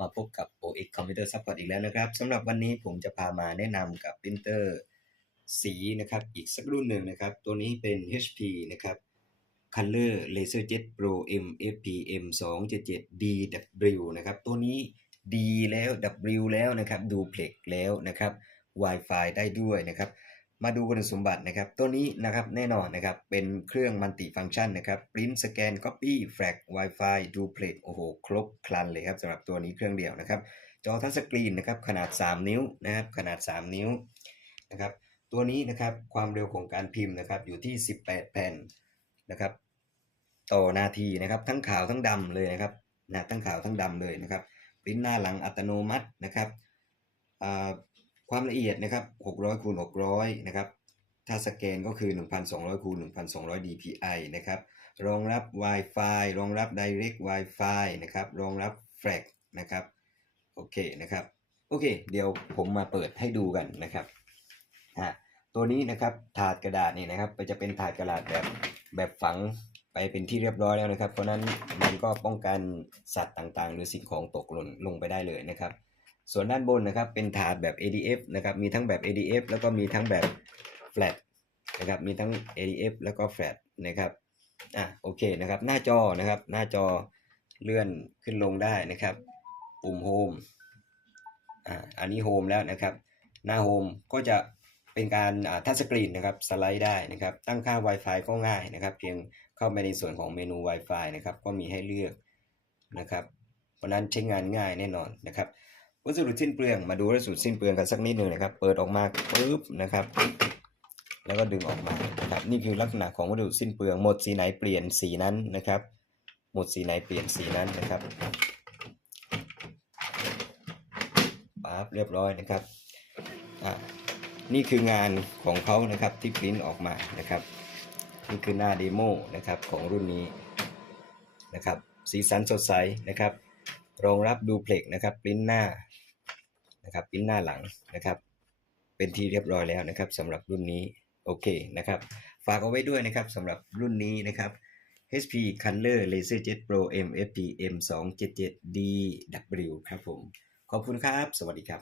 มาพบกับ OX Computer Support อีกแล้วนะครับสำหรับวันนี้ผมจะพามาแนะนำกับปรินเตอร์สีนะครับ อีกสักรุ่นหนึ่งนะครับ ตัวนี้เป็น HP นะครับ Color LaserJet Pro M FPM 277 DW นะครับ ตัวนี้ดีแล้ว W แล้วนะครับ ดูเพล็กแล้วนะครับ Wi-Fi ได้ด้วยนะครับ มาดูคุณสมบัตินะครับ ตัวนี้นะครับแน่นอนนะครับ เป็นเครื่องมัลติฟัง c t ชันนะครับ Print Scan Copy Flag Wi-Fi Duplex โอ้โห ครบครันเลยครับสำหรับตัวนี้เครื่องเดียวนะครับ จอทัชสกรีนนะครับขนาด 3 นิ้วนะครับขนาด 3 นิ้วนะครับตัวนี้นะครับความเร็วของการพิมพ์นะครับอยู่ที่ 18 แผ่นนะครับต่อนาทีนะครับ ทั้งขาวทั้งดำเลยนะครับนะทั้งขาวทั้งดำเลยนะครับปริ้นหน้าหลังอัตโนมัตินะครับอ่า ความละเอียดนะครับ600คูณ600นะครับถ้าสแกนก็คือ 1,200คูณ1,200 dpi นะครับรองรับ Wi-Fi รองรับ Direct Wi-Fi นะครับรองรับ Flag นะครับโอเคนะครับโอเค เดี๋ยวผมมาเปิดให้ดูกันนะครับอะตัวนี้นะครับถาดกระดาษนี่นะครับจะเป็นถาดกระดาษแบบแบบฝังไปเป็นที่เรียบร้อยแล้วนะครับ เพราะนั้นมันก็ป้องกันสัตว์ต่างๆ หรือสิ่งของตกหล่นลงไปได้เลยนะครับ ส่วนด้านบนนะครับเป็นถาดแบบ ADF นะครับมีทั้งแบบ ADF แล้วก็มีทั้งแบบ flat นะครับมีทั้ง ADF แล้วก็ flat นะครับอะโอเคนะครับหน้าจอนะครับหน้าจอเลื่อนขึ้นลงได้นะครับ ปุ่ม Home อ่าอันนี้ Home แล้วนะครับ หน้า Home ก็จะเป็นการอ่าทัชสกรีนนะครับสไลด์ได้นะครับ ตั้งค่า Wi-Fi ก็ง่ายนะครับ เพียงเข้าไปในส่วนของเมนู Wi-Fi นะครับ ก็มีให้เลือกนะครับ เพราะนั้นใช้งานง่ายแน่นอนนะครับ วัสดุสิ้นเปลืองมาดูวัสดุสิ้นเปลืองกันสักนิดหนึ่งนะครับ เปิดออกมาปุ๊บนะครับ แล้วก็ดึงออกมานะครับนี่คือลักษณะของวัสดุสิ้นเปลืองหมดสีไหนเปลี่ยนสีนั้นนะครับ หมดสีไหนเปลี่ยนสีนั้นนะครับปั๊บเรียบร้อยนะครับอ่านี่คืองานของเขานะครับที่ปริ้นออกมานะครับ นี่คือหน้าเดโมนะครับของรุ่นนี้นะครับ สีสันสดใสนะครับ รองรับดูเพล็กนะครับปริ้นหน้า นะครับปิ้นหน้าหลังนะครับ เป็นที่เรียบร้อยแล้วนะครับสำหรับรุ่นนี้โอเคนะครับฝากเอาไว้ด้วยนะครับสำหรับรุ่นนี้นะครับ HP Color LaserJet Pro MFP M277DW ครับผม ขอบคุณครับ สวัสดีครับ